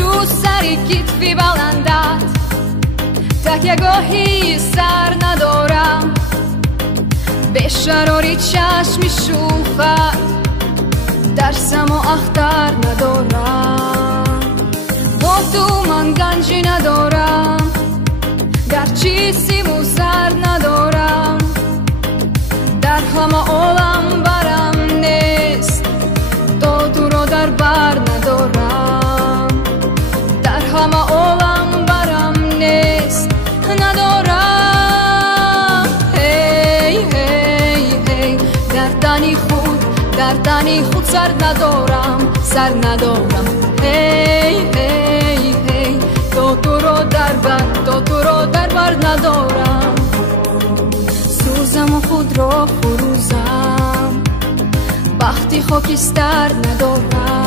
جوز سری کتفی بلندت تکیه گاهی سر ندارم به شراری چشمی شوفت درسم و اختر ندارم با تو من گنجی ندارم گرچه سیم و زر ندارم در همه عالم برم نیست تا تو رو در بر ندارم در همه عالم برم نیست ندارم هی هی هی در تنی خود سر ندارم هی هی هی تا تو رو در بر ندارم سوزم و خود را فروزم وقتی خاکستر ندارم